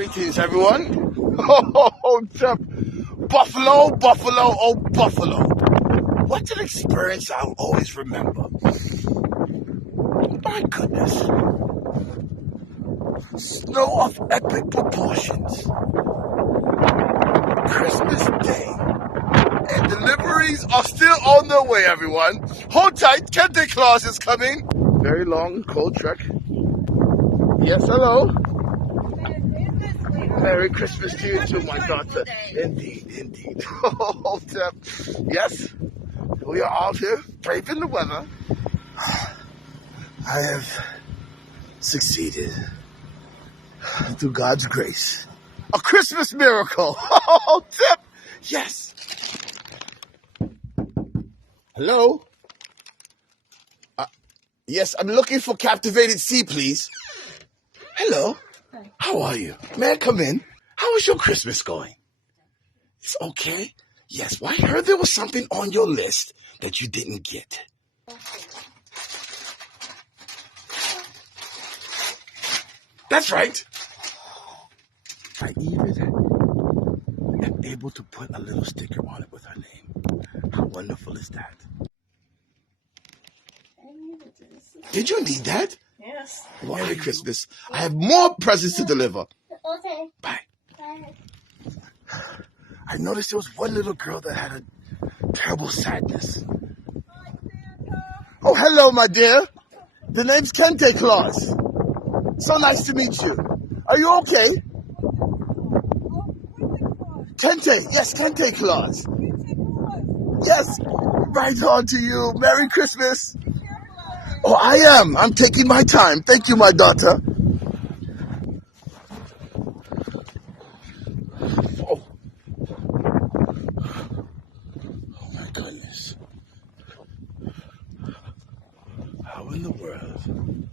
Greetings, everyone. Oh, Buffalo, Buffalo, oh, Buffalo. What an experience I'll always remember. My goodness. Snow of epic proportions. Christmas Day. And deliveries are still on their way, everyone. Hold tight, Kente Claus is coming. Very long, cold trek. Yes, hello. Merry Christmas to you too, my daughter. Indeed. Oh, yes, we are out here braving the weather. I have succeeded through God's grace. A Christmas miracle. Oh, Tip. Yes. Hello. Yes, I'm looking for Captivated Sea, please. Hello. Hi. How are you? May I come in? How is your Christmas going? It's okay? Yes, well, I heard there was something on your list that you didn't get. That's right. I even am able to put a little sticker on it with her name. How wonderful is that? Did you need that? Yes. Merry Christmas. I have more presents to deliver. Okay. Bye. Bye. I noticed there was one little girl that had a terrible sadness. Oh, hello, my dear. The name's Kente Claus. So nice to meet you. Are you okay? Kente, yes, Kente Claus. Yes, right on to you. Merry Christmas. Oh, I am. I'm taking my time. Thank you, my daughter. Oh. Oh, my goodness. How in the world am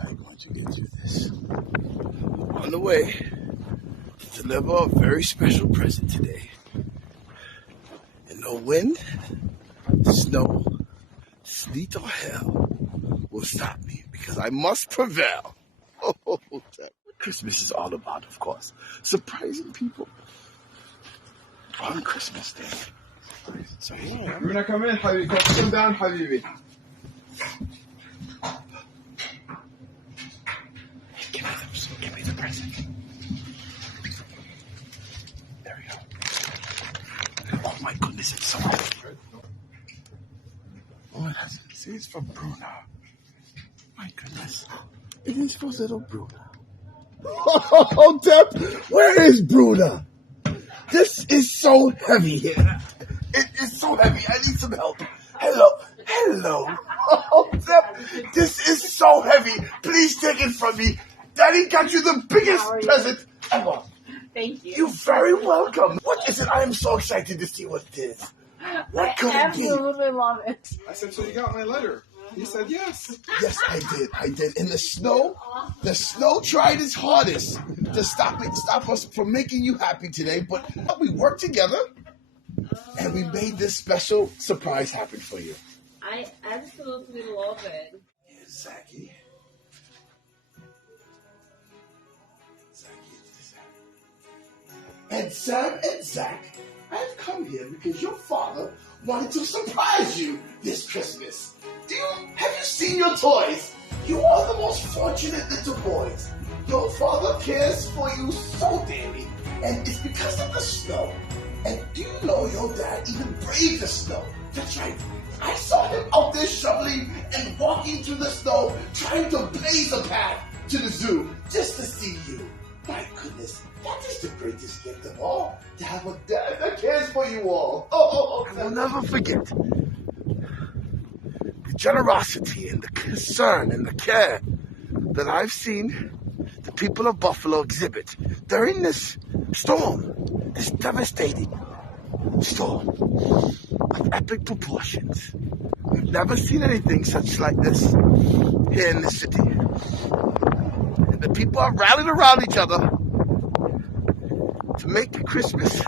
I going to get through this? On the way to deliver a very special present today. And no wind, snow, sleet or hell will stop me because I must prevail. Oh, that's what Christmas is all about, of course. Surprising people on Christmas Day. So here I am. Bruna, come in, Habibi. Come down, Habibi. Give me the present. There we go. Oh my goodness, it's so good. Oh, see, it's for Bruna. My goodness. It is for little Bruna. Oh, Deb, where is Bruna? This is so heavy here. It is so heavy. I need some help. Hello. Oh, Deb, this is so heavy. Please take it from me. Daddy got you the biggest present ever. Thank you. You're very welcome. What is it? I am so excited to see what it is. What could it be? Absolutely love it. I said, so you got my letter? He said, yes. Yes, I did. And the snow tried its hardest to stop us from making you happy today. But we worked together and we made this special surprise happen for you. I absolutely love it. Here's Zachy. And Sam and Zach, I've come here because your father wanted to surprise you this Christmas. Have you seen your toys? You are the most fortunate little boys. Your father cares for you so dearly, and it's because of the snow. And do you know your dad even braved the snow? That's right. I saw him out there shoveling and walking through the snow, trying to blaze a path to the zoo just to see you. My goodness, that is the greatest gift of all, to have a dad that cares for you all. I will never forget the generosity and the concern and the care that I've seen the people of Buffalo exhibit during this storm, this devastating storm of epic proportions. I've never seen anything such like this here in this city. And the people are rallied around each other to make the Christmas